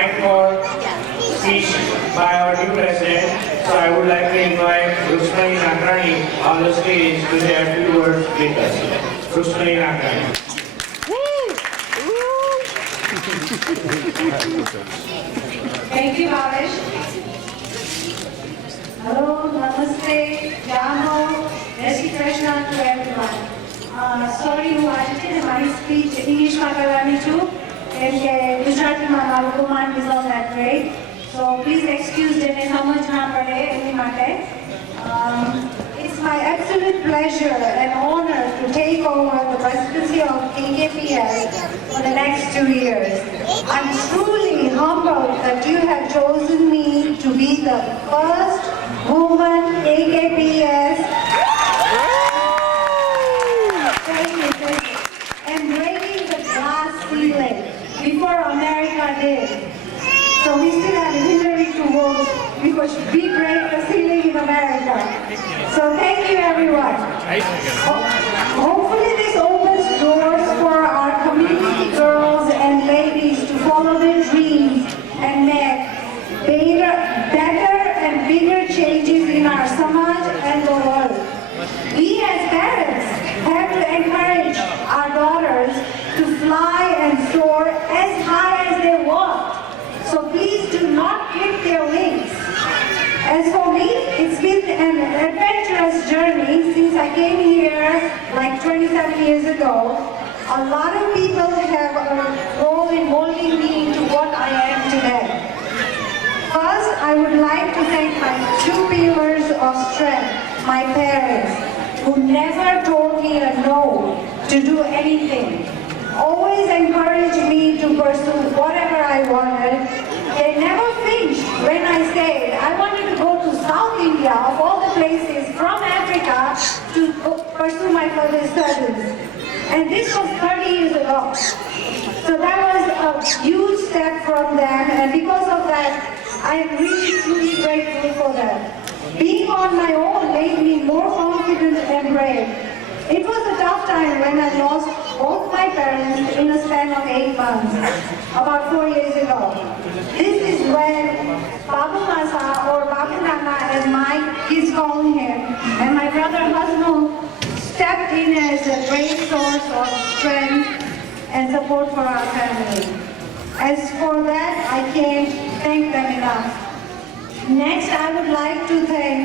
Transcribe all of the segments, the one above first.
time for speech by our new president. So I would like to invite Rusmani Nakrani on the stage to share a few words with us. Rusmani Nakrani. Thank you, Bhavesh. Hello, namaste, Jamo, Jai Shri Krishna to everyone. Sorry, હું આજે છે ને મારી speech ઇંગ્લિશમાં કરવાની છું કેમ કે ગુજરાતીમાં મારું command is not that great. So please excuse જેને સમજ ના પડે એની માટે. It's my absolute pleasure and honor to take over the presidency of KKPS for the next 2 years. I'm truly humbled that you have chosen me to be the first woman KKPS and breaking the glass ceiling before America did. So we still have Hillary to vote because we break the ceiling in America. So thank you, everyone. Hopefully this opens doors for our community girls and ladies to follow their dreams and make better and bigger changes in our samaj and the world. We as parents have to encourage our daughters to fly and soar as high as they want. So please do not clip their wings. As for me, it's been an adventurous journey since I came here like 27 years ago. A lot of people have a role in molding me into what I am today. First, I would like to thank my 2 pillars of strength, my parents, who never told me a no to do anything. Always encouraged me to pursue whatever I wanted. They never flinched when I said I wanted to go to South India, of all the places, from Africa to pursue my further studies. And this was 30 years ago. So that was a huge step from them, and because of that, I am really truly grateful for that. Being on my own made me more confident and brave. It was a tough time when I lost both my parents in a span of 8 months, about 4 years ago. This is when Babu Masa, or Babu Nana as my kids call him, and my brother Hasnu stepped in as a great source of strength and support for our family. As for that, I can't thank them enough. Next, I would like to thank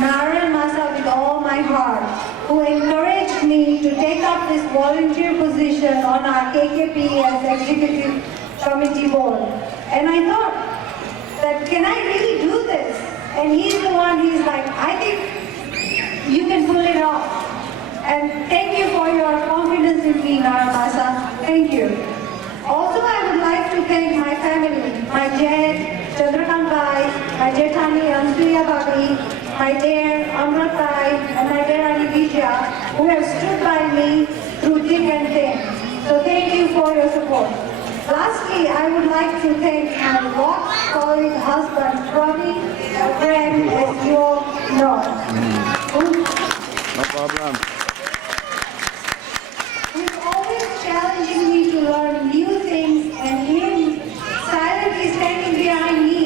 Nara and Masa with all my heart, who encouraged me to take up this volunteer position on our KKP as Executive Committee Board. And I thought that, can I really do this? And he's the one, he's like, I think you can pull it off. And thank you for your confidence in me, Nara Masa. Thank you. Also, I would like to thank my family, my dad, Chandrakant Bhai, my Jethani Ansuya Bhabi, my dear Amrat Bhai, and my dear Ani Vijaya, who have stood by me through thick and thin. So thank you for your support. Lastly, I would like to thank my rock-solid husband, Ravi, a friend, as you all know. No problem. Who's always challenging me to learn new things, and him silently standing behind me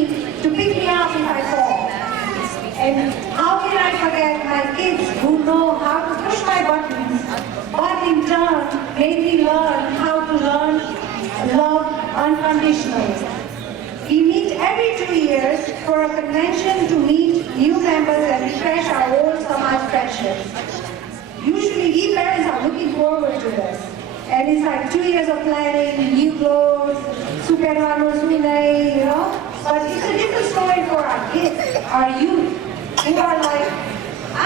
to pick me up if I fall. And how can I forget my kids who know how to push my buttons, but in turn made me learn how to learn love unconditionally. We meet every 2 years for a convention to meet new members and refresh our old Samaj friendships. Usually we parents are looking forward to this. And it's like 2 years of planning, new clothes, superhero, you know. But it's a different story for our kids, our youth, who are like,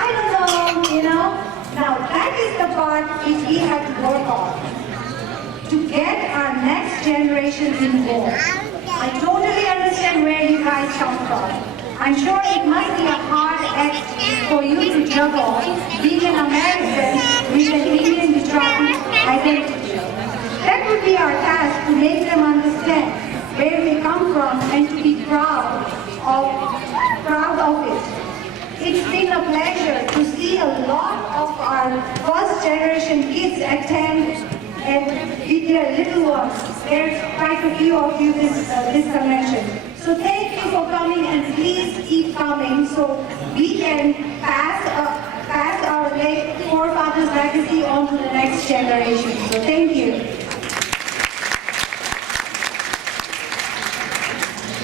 I don't know, you know. Now that is the part which we have to work on to get our next generations involved. I totally understand where you guys come from. I'm sure it might be a hard act for you to juggle being an American with an Indian Gujarati identity. That would be our task, to make them understand where they come from and to be proud of it. It's been a pleasure to see a lot of our first generation kids attend and with their little ones. there's quite a few of you this convention. So thank you for coming, and please keep coming so we can pass our forefathers' legacy on to the next generation. So thank you.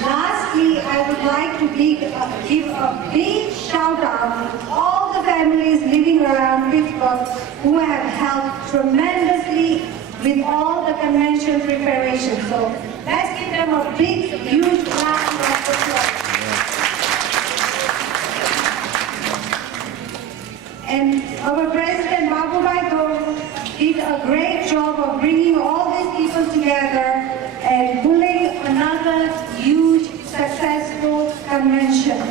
Lastly, I would like to give a big shout out to all the families living around Pittsburgh who have helped tremendously with all the convention preparations. So let's give them a big, huge round of applause. And our President Babubhai Gaur did a great job of bringing all these people together and pulling another huge, successful convention.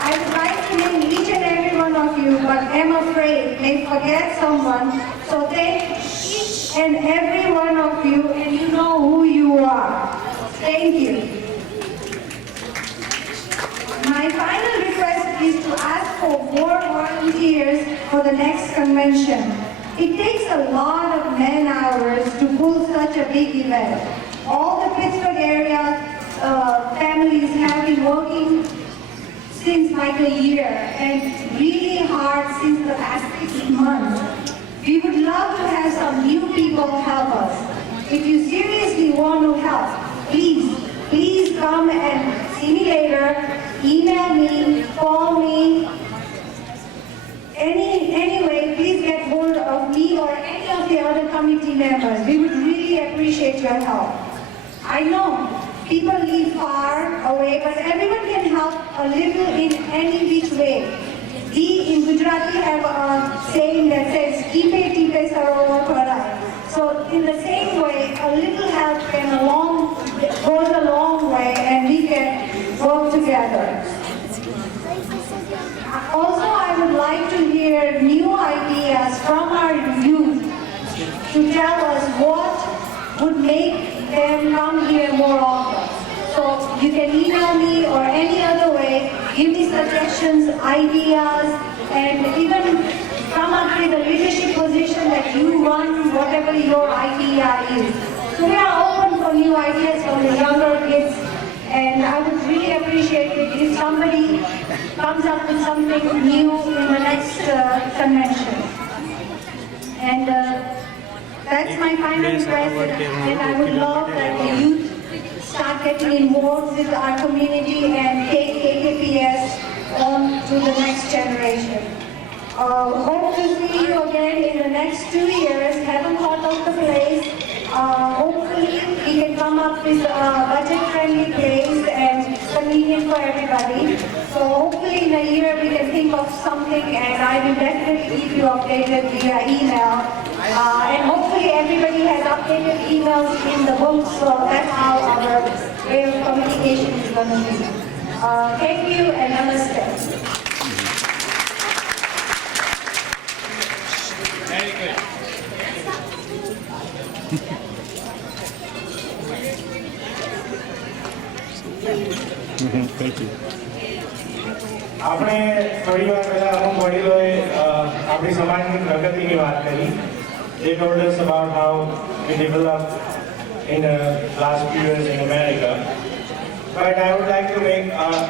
I would like to name each and every one of you, but I'm afraid may forget someone. So thank each and every one of you, and you know who you are. Thank you. My final request is to ask for more volunteers for the next convention. It takes a lot of man-hours to pull such a big event. All the Pittsburgh area families have been working since like a year and really hard since the last 18 months. We would love to have some new people help us. If you seriously want to help, please come and see me later. Email me, call me. Anyway, please get hold of me or any of the other committee members. We would really appreciate your help. I know people live far away, but everyone can help a little in any which way. We in Gujarati have a saying that says, "Tipe tipe sarovar bharai." So in the same way, a little help goes a long way, and we can work together. Also, I would like to hear new ideas from our youth to tell us what would make them come here more often. So you can email me or any other way, give me suggestions, ideas, and even come up with a leadership position that you run whatever your idea is. So we are open for new ideas from the younger kids, and I would really appreciate it if somebody comes up with something new in the next convention. And that's my final request, and I would love that the youth start getting involved with our community and take KKPS on to the next generation. Hope to see you again in the next 2 years. Haven't thought of the place. Hopefully we can come up with a budget-friendly place and convenient for everybody. So hopefully in a year we can think of something, and I will definitely keep you updated via email. And hopefully everybody has updated emails in the book, so that's how our way of communication is going to be. Thank you and namaste. Very good. Thank you. આપણે થોડી વાર પહેલા અમુક વડીલોએ આપણી સમાજની પ્રગતિની વાત કરી. They told us about how we developed in the last few years in America. But I would like to make